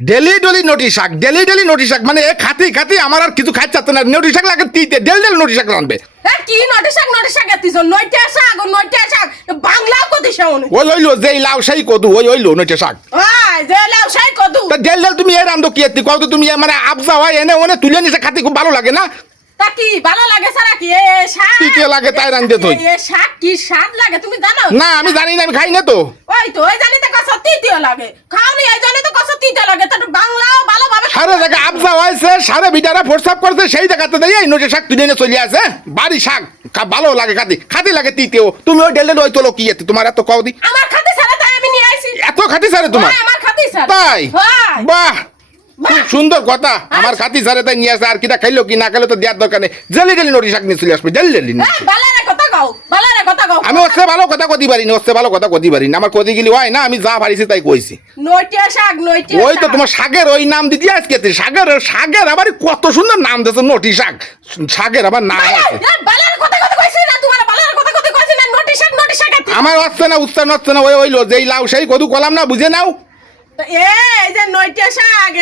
Daily daily নোটি শাক মানে এ খাতি আমার আর কিছু খাইতে না নোটি শাক লাগে তিতে ডেলি নোটি শাক রানবে কি নটি শাক এতিছ নইটা শাক বাংলাও কতি শাউন ওই ওইলো যেই লাউ সেই কদু ওইলো নোটি শাক যে লাউ শাই কদু তা ডেল তুমি এর রান্ধো কি এতি কত তুমি মানে আবজা হয় এনে ওনে তুলে নিছে খাতি খুব ভালো লাগে না তা কি ভালো লাগে সারা কি এ শাক তিতে লাগে তাই রান্ধে তুই এ শাক কি স্বাদ লাগে তুমি জানো না আমি জানি না আমি খাই না তো ওই তো ওই জানি তো কত তিতিও লাগে খাওনি এই জানি তো কত তিতে লাগে তো বাংলাও ভালোভাবে সারা জায়গা আবজা হয়েছে সারা বিটারা ফোরসাপ করছে সেই জায়গাতে দিয়ে এই নোটি শাক তুলে নিয়ে চলে আসে বাড়ি শাক ভালো লাগে খাতি লাগে তিতেও তুমি ওই ডেল ওই তোলো কি এতি তোমার এত কও দি আমার খাতে সারা তাই আমি নিয়ে আইছি এত খাতি সারে তোমার আমার খাতে সারা তাই বাহ খুব সুন্দর কথা আমার খাতি সারে তাই নিয়ে আসে আর কিটা খাইলো কি না খাইলো তো দেওয়ার দরকার নেই জেলি নোটি শাক নিয়ে চলে আসবে জেলি বালারে কথা কও আমি ওসে ভালো কথা কদি পারি না আমার কদি গেলি হয় না আমি যা পারিছি তাই কইছি নইটা শাক ওই তো তোমার শাকের ওই নাম দিদি আজকে শাকের আবার কত সুন্দর নাম দিয়েছে নোটি শাক শাকের আবার নাম আছে বালারে কথা কইছি না তোমার বালারে কথা কইছি না নটি শাক আমার হচ্ছে না উচ্চারণ হচ্ছে না ওইলো যেই লাউ সেই কদু কলাম না বুঝে নাও এই যে নইটা শাক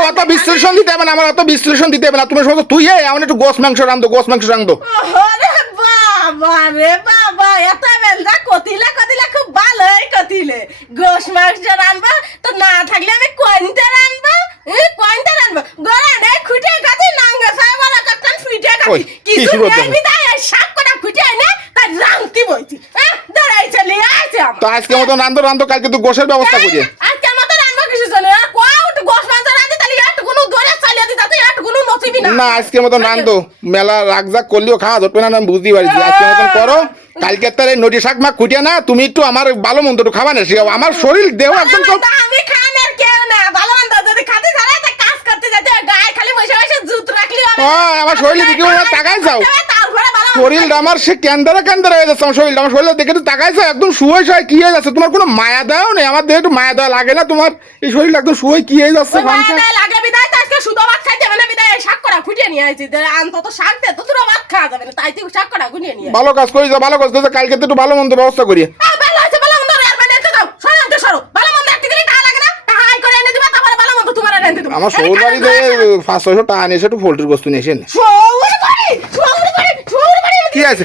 অত বিশ্লেষণ দিতে হবে না আমার অত বিশ্লেষণ দিতে হবে না তুমি সমস্ত তুই আমার একটু গোস মাংস রান্ধো ওরে বাবা রে বাবা এত বেলদা কতিলা খুব ভালোই কতিলে গোশ মাংস রানবা তো না থাকলে আমি কোনটা রানবা গোরা নে খুঁটে কাটি নাঙ্গা সাইবালা কাটন ফুইটে ওই, কাটি কি কিছু শুরু নেই করবে? বিদায় শাক কোটা খুঁটে না তাই রামতি বইতি দাঁড়াই চলে আছে তো আজকে মতো রান্ধো কালকে তো গোসের ব্যবস্থা করি আজকে মত রানবা কিছু চলে কোয়াও তো গোশ মাংস রানতে তাহলে একটু কোনো দরে চালিয়ে দিতে তাতে একটু কোনো নসিবি না না আজকে মতো রান্ধো মেলা রাগজাক করলেও খাওয়া ধরবে না আমি বুঝতে পারছি আজকে মতন করো কালকে তার এই নটি শাক মা খুঁটিয়ে না তুমি একটু আমার ভালো মন্দ একটু খাবা না সে আমার শরীর দেহ একদম সব আমি খানের কেউ না ভালো মন্দ যদি খাতে ছাড়া তা কাজ করতে যেতে গায়ে খালি বসে জুত রাখলি হবে আমার শরীরে দিকে তাকাই যাও তারপরে ভালো শরীরটা আমার সে ক্যান্দারা হয়ে যাচ্ছে আমার শরীরটা দেখে একটু তাকাই যাও একদম শুয়ে কি হয়ে যাচ্ছে তোমার কোনো মায়া দেওয়া নেই আমার দেহে একটু মায়া দেওয়া লাগে না তোমার এই শরীরটা একদম শুয়ে কি হয়ে যাচ্ছে লাগে বিদায় তো আজকে শুধু ভাত খাইতে হবে না বিদায় শাক করা খুঁটিয়ে নিয়ে আইছি অন্তত শাক দে তো তোর ভাত খাওয়া যাবে না তাই তুই শাক করা খুঁটিয়ে নিয়ে ভালো কাজ করি ভালো কাজ করছে কালকে তো একটু ভালো মন্দ ব্যবস্থা করি ভালো আছে ভালো মন্দ আর মানে তো দাও সরো ভালো মন্দ একটু দিলে টাকা লাগে না টাকা আই করে এনে দিবা তারপরে ভালো মন্দ তোমার এনে দেব আমার শ্বশুর বাড়িতে 500 টাকা নিয়ে এসে একটু পোল্ট্রির বস্তু নিয়ে এসে সৌর বাড়ি কি আছে